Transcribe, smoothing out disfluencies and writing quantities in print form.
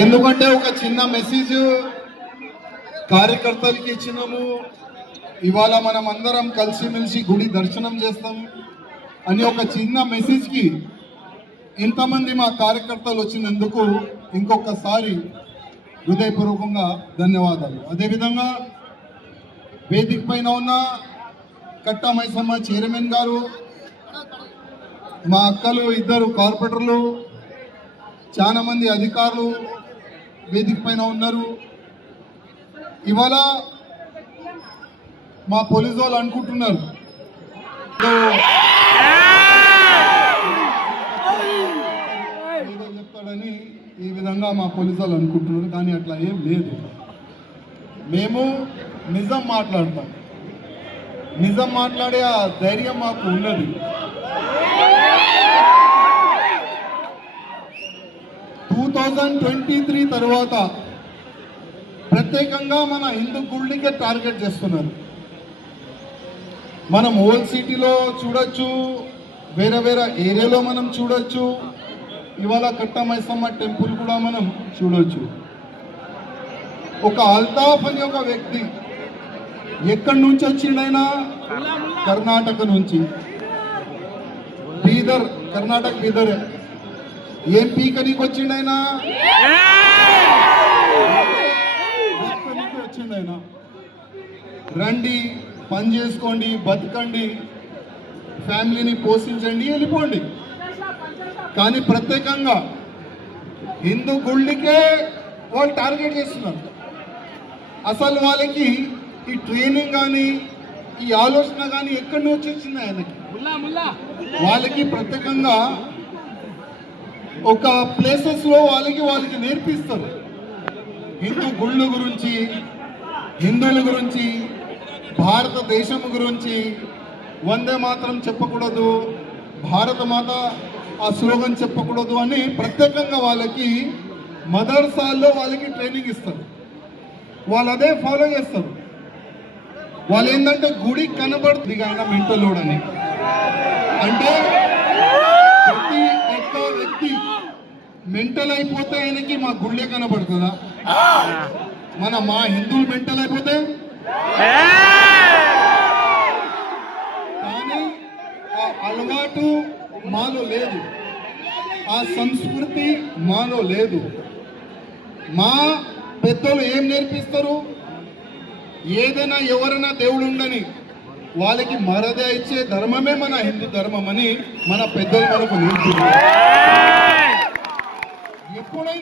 ఎందుకంటే ఒక చిన్న మెసేజ్ కార్యకర్తలకి ఇచ్చినాము. ఇవాళ మనం అందరం కలిసిమెలిసి గుడి దర్శనం చేస్తాం అని ఒక చిన్న మెసేజ్కి ఇంతమంది మా కార్యకర్తలు వచ్చినందుకు ఇంకొకసారి హృదయపూర్వకంగా ధన్యవాదాలు. అదేవిధంగా వేదిక పైన ఉన్న కట్టా మైసమ్మ చైర్మన్ గారు, మా అక్కలు, ఇద్దరు కార్పొరేటర్లు, చాలా మంది అధికారులు వేదిక పైన ఉన్నారు. ఇవాళ మా పోలీసు వాళ్ళు అనుకుంటున్నారు ఏదో చెప్తాడని, ఈ విధంగా మా పోలీసు వాళ్ళు అనుకుంటున్నారు. కానీ అట్లా ఏం లేదు. మేము నిజం మాట్లాడతాం. నిజం మాట్లాడే ఆ ధైర్యం మాకు ఉన్నది. 2023 తర్వాత ప్రత్యేకంగా మన హిందూ గుళ్ళకే టార్గెట్ చేస్తున్నారు. మనం ఓల్డ్ సిటీలో చూడొచ్చు, వేరే వేరే ఏరియాలో మనం చూడొచ్చు. ఇవాళ కట్టా మైసమ్మ టెంపుల్ కూడా మనం చూడొచ్చు. ఒక అల్తాఫ్ అని ఒక వ్యక్తి ఎక్కడి నుంచి వచ్చిండైనా, కర్ణాటక నుంచి, బీదర్, కర్ణాటక బీదర్. ఏం పీకనీకి వచ్చిండైనా, వచ్చిండైనా. రండి, పని చేసుకోండి, బతకండి, ఫ్యామిలీని పోషించండి, వెళ్ళిపోండి. కానీ ప్రత్యేకంగా హిందూ గుళ్ళకే వాళ్ళు టార్గెట్ చేస్తున్నారు. అసలు వాళ్ళకి ఈ ట్రైనింగ్ కానీ, ఈ ఆలోచన కానీ ఎక్కడి నుంచి వచ్చింది ఆయనకి? వాళ్ళకి ప్రత్యేకంగా ఒక ప్లేసెస్లో వాళ్ళకి నేర్పిస్తారు హిందూ గుళ్ళ గురించి, హిందువుల గురించి, భారతదేశం గురించి. వందే మాత్రం చెప్పకూడదు, భారత మాత ఆ స్లోగన్ చెప్పకూడదు అని ప్రత్యేకంగా వాళ్ళకి మదర్సాల్లో వాళ్ళకి ట్రైనింగ్ ఇస్తారు. వాళ్ళు అదే ఫాలో చేస్తారు. వాళ్ళు ఏంటంటే గుడి కనబడుతుంది కానీ మెంటలోడని, అంటే ప్రతి ఒక్క వ్యక్తి మెంటల్ అయిపోతే ఆయనకి మా గుళ్ళే కనబడుతుందా? మా హిందువులు మెంటల్ అయిపోతే? కానీ ఆ అలవాటు మాలో లేదు, ఆ సంస్కృతి మాలో లేదు. మా పెద్దలు ఏం నేర్పిస్తారు? ఏదైనా ఎవరైనా దేవుడు ఉండని వాళ్ళకి మర్యాద ఇచ్చే ధర్మమే మన హిందూ ధర్మం అని మన పెద్దలు మనకు నేర్పిస్తారు. ఎప్పుడైనా